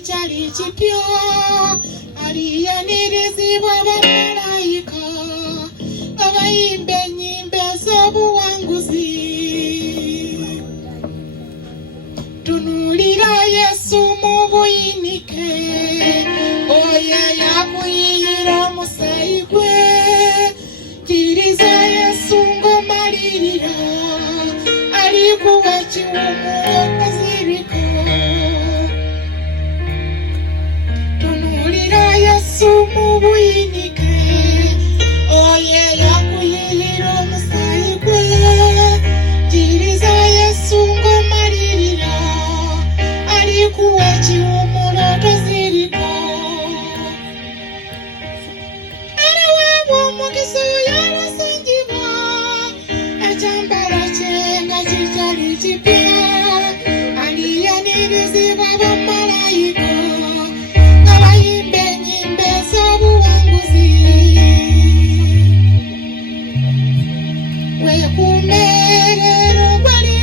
kichali kipya aliyaniriziwa bamalayika abayimbe nyimbe z'obuwanguzi. Tunulira Yesu mu buyinike oyo yakuyiyira omusaayi gwe. Kkiriza Yesu ng'omalirira alikuwa kiwumu okuzirika. Tunulira Yesu mu buyinike oyo yakuyiyira omusaayi gwe. Kkiriza Yesu ng'omalirira alikuwa kiwumu okuzirika. Araweebwa omukisa oyo alasangibwa ekyambalo kye nga kikyali kipya aliyanirizibwa bamalayika nga bayimba ennyimba ez'obuwanguzi. Weekuume leero gwali